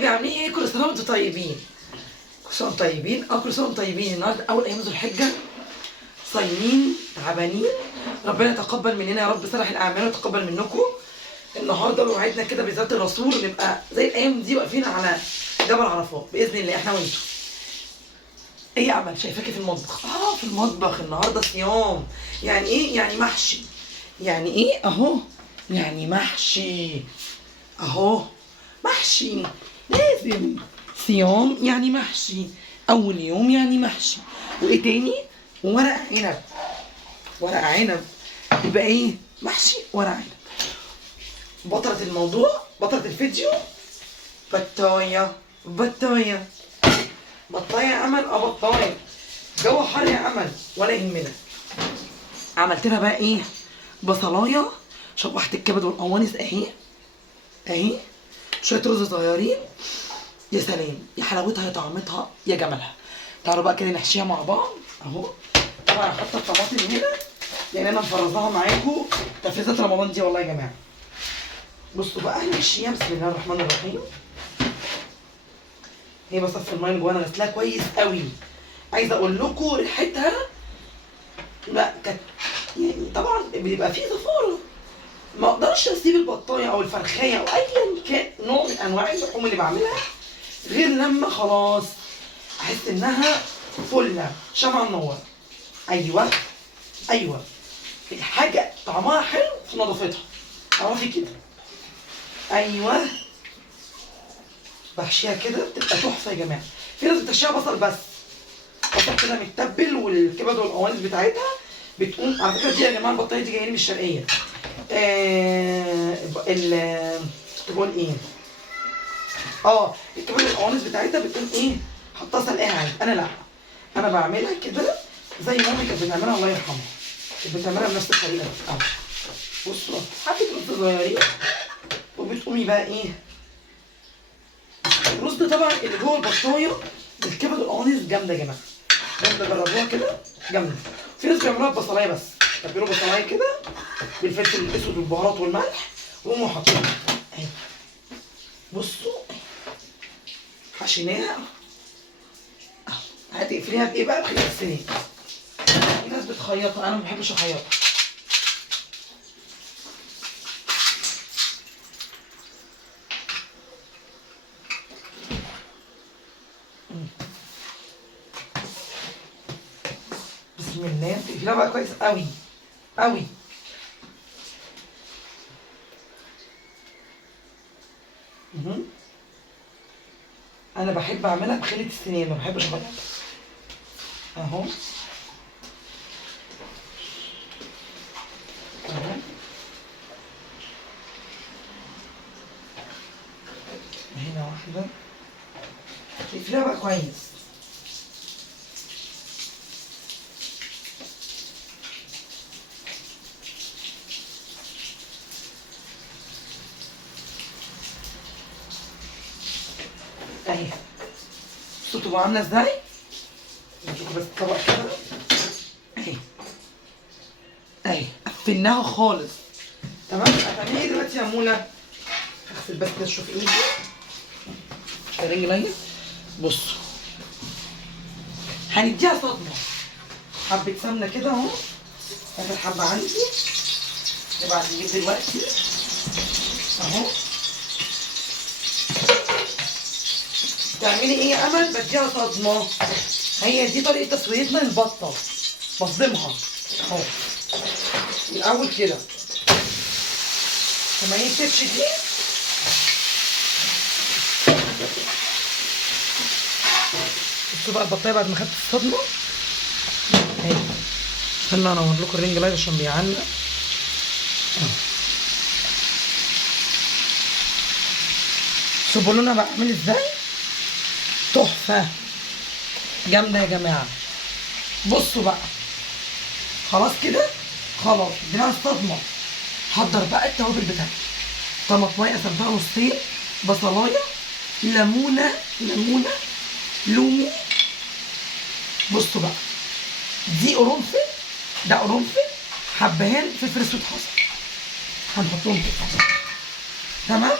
حبايبي عاملين ايه؟ كل سنه وانتم طيبين. كل سنه وانتم طيبين. كل سنه وانتم طيبين. النهارده اول ايام ذو الحجه، صايمين تعبانين. ربنا يتقبل مننا يا رب صالح الاعمال ويتقبل منكم. النهارده بوعدنا كده بذات الرسول نبقى زي الايام دي واقفين على جبل عرفات باذن الله احنا وانتم. ايه يا عمل؟ شايفاكي في المطبخ. في المطبخ النهارده صيام. يعني ايه؟ يعني محشي. يعني ايه؟ اهو يعني محشي اهو. محشي لازم. صيام يعني محشي. اول يوم يعني محشي. وايه تاني؟ ورق عنب. ورق عنب يبقى ايه؟ محشي ورق عنب. بطلة الموضوع، بطلة الفيديو، بطايه. بطايه بطايه يا امل. بطايه. جو حر يا امل ولا يهمنا. عملت لها بقى ايه؟ بصلايه. شوحت الكبد والقوانص اهي اهي. شويه رز صغيرين. يا سلام يا حلاوتها يا طعمتها يا جمالها. تعالوا بقى كده نحشيها مع بعض اهو. طبعا هحط الطماطم هنا لان انا مفرزاها معاكم تفريزات رمضان دي والله يا جماعه. بصوا بقى هنحشيها بسم الله الرحمن الرحيم. هي بصفي الميه اللي جواها انا غسلاها كويس قوي. عايزه اقول لكم ريحتها لا كانت يعني طبعا بيبقى فيه زفاره. ما اقدرش اسيب البطايه او الفرخايه او ايا كان نوع من انواع اللحوم اللي بعملها غير لما خلاص احس انها فله شمعة منوره. ايوه ايوه. الحاجه طعمها حلو في نظافتها. اعرفي كده. ايوه. بحشيها كده بتبقى تحفه يا جماعه. في ناس بتحشيها بصل بس. بصل كده متبل والكبد والقوانص بتاعتها بتقوم. على فكره دي يا جماعه البطايه دي جايه لي من الشرقيه. كنت بقول ايه؟ الكبد والقوانص بتاعتها بتقوم ايه؟ حطها سلقاها عادي. انا لا، انا بعملها كده زي مامي كانت بتعملها الله يرحمها. كانت بتعملها بنفس الطريقه دي. بصوا حبه رز صغيرين وبتقومي بقى ايه؟ الرز ده طبعا اللي جوه البطايه بالكبد والقوانص جامده يا جماعه. جامده جربوها كده جامده. في ناس بيعملوها ببصلايه بس. تبلوا بصلايه كده بالفلفل الاسود والبهارات والملح ويقوموا حاطينها اهي. بصوا حشيناها اهو. هتقفليها بايه بقى؟ بخيط السنين. في ناس بتخيطها انا ما بحبش اخيطها. بسم الله. تقفليها بقى كويس قوي قوي. انا بحب اعملها بخلة السنين ما بحبش اخيطها اهو اهو. هنا واحدة. تقفليها بقى كويس. اهي. بصوا تبقى عاملة ازاي؟ نشوفوا بس الطبق كده اهي اهي. قفلناها خالص. تمام. هتعملي ايه دلوقتي يا مونة؟ هغسل بس كده اشوف ايدي. شايلين جلايز. بصوا هنديها صدمة. حبة سمنة كده اهو. اخر حبة عندي. نبعت نجيب دلوقتي اهو. تعملي ايه يا امل؟ بديها صدمة. هي دي طريقة تسويتنا للبطة. بصدمها اهو. الاول كده. لما هي بتفشي دي بصوا بقى البطايه بعد ما خدت الصدمه اهي. خلينا انور لكم الرينج لايت عشان بيعلق. شوفوا لونها بقى عامل ازاي. تحفه جامده يا جماعه. بصوا بقى خلاص كده. خلاص اديناها الصدمه. حضر بقى التوابل بتاعتي. طماطمايه قسمتها نصين. بصلايه. ليمونه لومي. بصوا بقى دي قرنفل. ده قرنفل. حبهان فلفل اسود حصى. هنحطهم كده. تمام.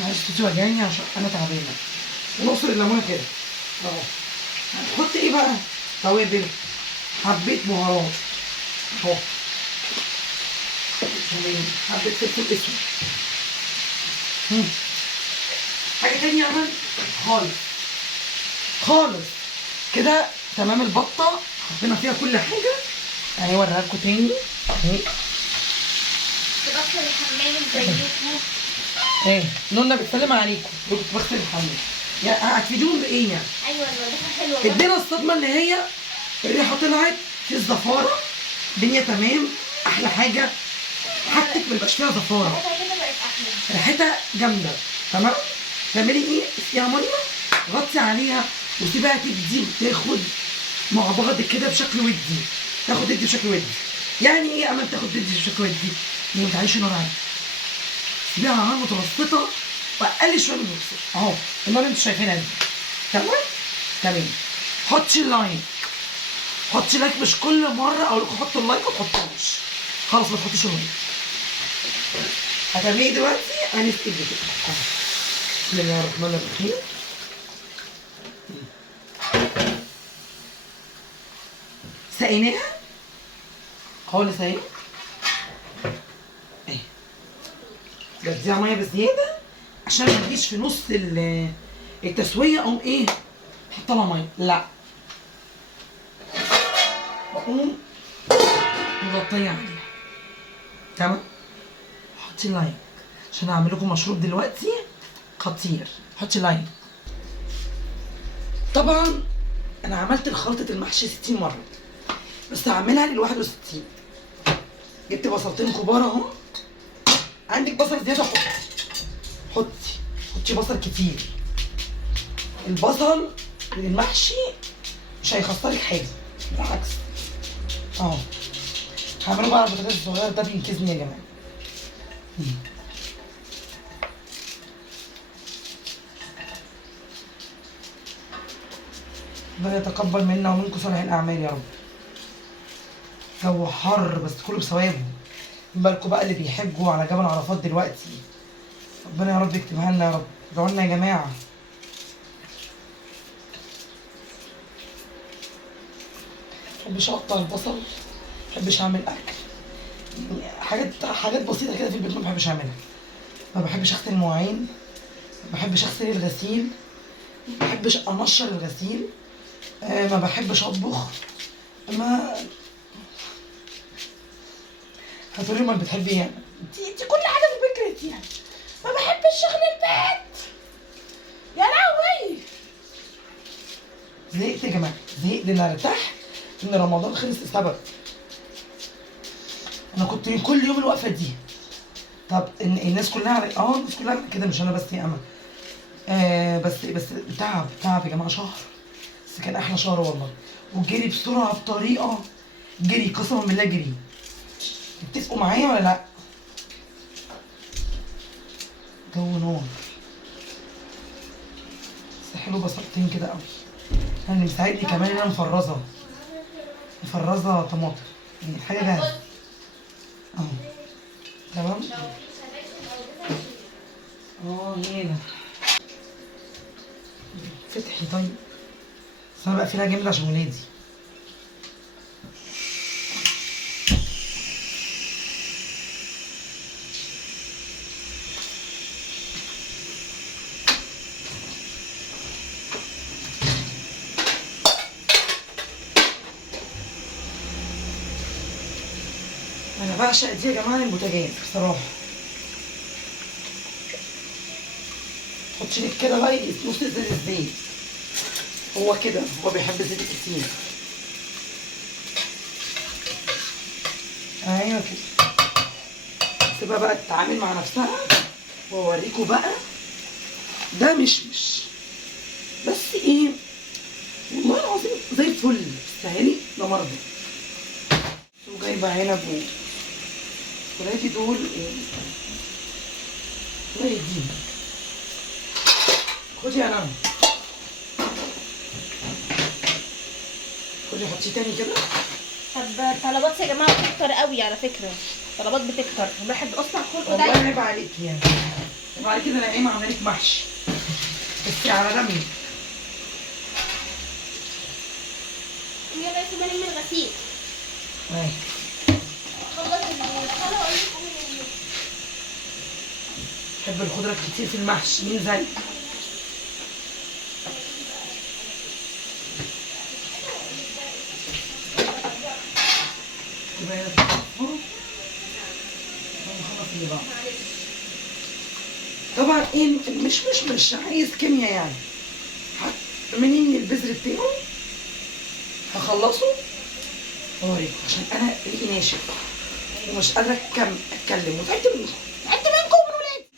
معلش صوتي وجعني عشان انا تعبانه. ونقصر الليمونه كده اهو. هنحط ايه بقى؟ توابل، حبه بهارات اهو، حبه فلفل اسود. حاجه تانية يا امل خالص خالص كده. تمام. البطه حطينا فيها كل حاجه اهي. اوريها لكم تاني اهي. بغسل الحمام زيكم. ايه نونا بتسلم عليكم. كنت بغسل الحمام. يعني هتفيدوهم بايه يعني؟ ايوه الريحه حلوه. ادينا الصدمه ان هي الريحه طلعت في الزفاره. الدنيا تمام. احلى حاجه حاجتك ما يبقاش فيها زفاره. ريحتها كده بقت احلى. ريحتها جامده. تمام. تعملي ايه؟ اسقيها ميه، غطي عليها وسيبها تدي وتاخد مع بعض كده بشكل ودي. تاخد تدي بشكل ودي. يعني ايه يا امل تاخد تدي بشكل ودي؟ يعني ما تعيش نار عاليه. سيبيها على نار متوسطه واقل شويه من النص اهو. النار اللي انتوا شايفينها دي. تمام؟ تمام. حطي اللايك. حطي لايك. مش كل مره اقول لكم حطوا اللايك ما تحطوش. خلاص ما تحطوش اللايك. هتعملي ايه دلوقتي؟ هنسقي كده. بسم الله الرحمن الرحيم. سقيناها خالص اهي. اهي. بديها ميه بزياده عشان ما تجيش في نص التسويه اقوم ايه؟ حاطه لها ميه. لا. بقوم مغطيه عليها. تمام؟ حطي لايك عشان هعمل لكم مشروب دلوقتي خطير. حطي لايك. طبعا انا عملت خلطه المحشي 60 مره بس هعملها لل 61. جبت بصلتين كبار اهو. عندك بصل زياده حطي بصل كتير. البصل للمحشي مش هيخسرك حاجه، بالعكس اهو. هعمله بقى على البوتاجاز الصغير ده بينقذني يا جماعه. ربنا يتقبل منا ومنكم صالح الاعمال يا رب. جو حر بس كله بثوابه. بالكم بقى اللي بيحجوا على جبل عرفات دلوقتي. ربنا يا رب يكتبها لنا يا رب. ادعوا لنا يا جماعه. محبش اقطع البصل، محبش اعمل اكل، يعني حاجات بسيطه كده في البيت ما بحبش اعملها. ما بحبش اغسل المواعين، ما بحبش اغسل الغسيل، ما بحبش انشر الغسيل، ما بحبش اطبخ. ما هتقولي ما بتحبي ايه يعني؟ انتي كل حاجه في البيت كرهتيها. ما بحبش شغل البيت يا لهوي. زهقت يا جماعه، زهقت لان ارتحت ان رمضان خلص لسبب. انا كنت كل يوم الوقفه دي. طب الناس كلها على الناس كلها على كده مش انا بس يا امل. بس تعب يا جماعه. شهر بس كان احلى شهر والله. وجري بسرعه بطريقه. جري قسما بالله جري. تتفقوا معايا ولا لا؟ جو نار. بس حلو بصلتين كده قوي. انا اللي مساعدني كمان ان انا مفرزه طماطم. يعني حاجه جاهزه اهو. تمام. هنا فتحي. طيب بس انا بقفلها جامد عشان ولادي. انا بعشق دي يا جماعه البوتاجاز بصراحه. حطي لك كده بقى نص زيت الزيت. هو كده هو بيحب الزيت الكتير. ايوه كده. سيبها بقى تتعامل مع نفسها واوريكم بقى. ده مشمش بس ايه والله العظيم زي الفل. تستاهلي ده مرضى. وجايبه عنب ولادي دول ايه. الله يهديهم. خدي يا نعم. خدي حطيه تاني كده. طب طلبات يا جماعه بتكتر قوي على فكره. طلبات بتكتر. الواحد اصلا خلقه والله ضيق. عيب عليكي يعني. وبعد كده انا قايمه عامله لك محشي بس على رمي. يلا يا سيبها من الغسيل. اهي خلص الخلا واقول لك اعمل ايه. بحب الخضره كتير في المحشي، مين زي يبقى هي تتحفر. خلاص اللي بعد طبعا ايه مش عايز كيمياء يعني. منين البذر بتاعه هخلصه واوريكم عشان انا ريقي ناشف ومش قادره اتكلم وتعبت منكم من ولادي.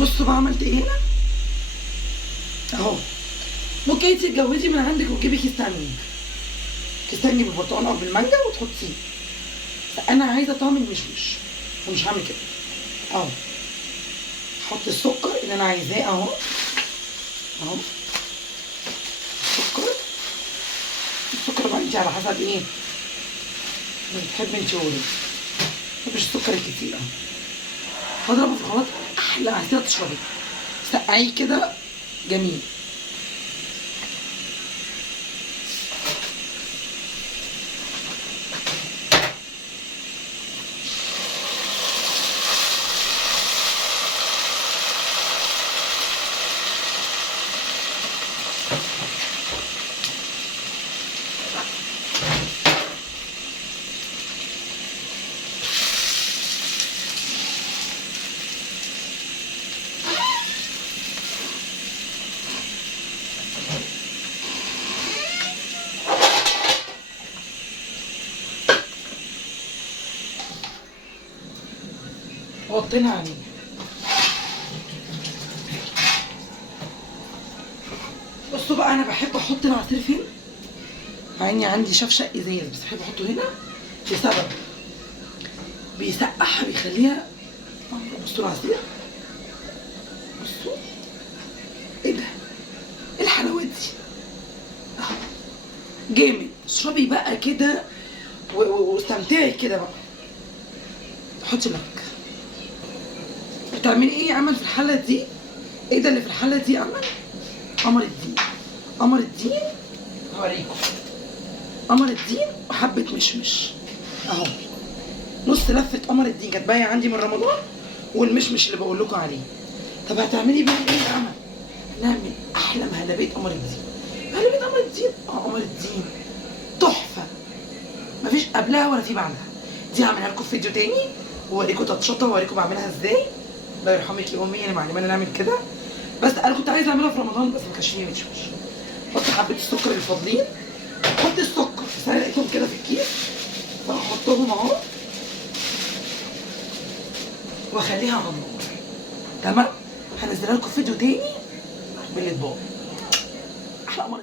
بصوا بقى عملت ايه هنا اهو. ممكن تتجوزي من عندك وتجيبي كيستانجي بالبرتقال او بالمانجا وتحطيه. فانا عايزه طعم المشمش ومش هعمل كده اهو. احط السكر اللي انا عايزاه اهو السكر بقى انت على حسب ايه بتحبي انت وولادك. مبحبش السكر الكتير اهو. هضربه في الخلاط احلى عسيره تشربي سقعيه كده جميل. وطينا عليه. بصوا بقى انا بحب احط العصير فين، مع اني عندي شفشق ازاز بس بحب احطه هنا لسبب بيسقعها بيخليها. بصوا العصير بصوا ايه ده، ايه الحلاوه دي اهو جامد. اشربي بقى كده واستمتعي كده بقى. تحطي لك بتعملي ايه عمل في الحله دي؟ ايه ده اللي في الحله دي عمل؟ قمر الدين هوريكم. قمر الدين وحبه مشمش اهو. نص لفه قمر الدين كانت باقيه عندي من رمضان والمشمش اللي بقول لكم عليه. طب هتعملي بيها ايه يا عمل؟ نعمل احلى مهلبيه قمر الدين. مهلبيه قمر الدين قمر الدين تحفه مفيش قبلها ولا في بعدها. دي هعملها لكم في فيديو تاني واوريكم تاتشاتها واوريكم بعملها ازاي. الله يرحمك يا امي اللي معلمانا نعمل كده. بس انا كنت عايزه اعملها في رمضان بس ما كانش فيه مشمش. حط حبه السكر الفاضلين. حط السكر بس انا لقيتهم كده في الكيس فهحطهم اهو واخليها على النار. تمام. هنزلها لكم في فيديو تاني بالاطباق. احلى قمر.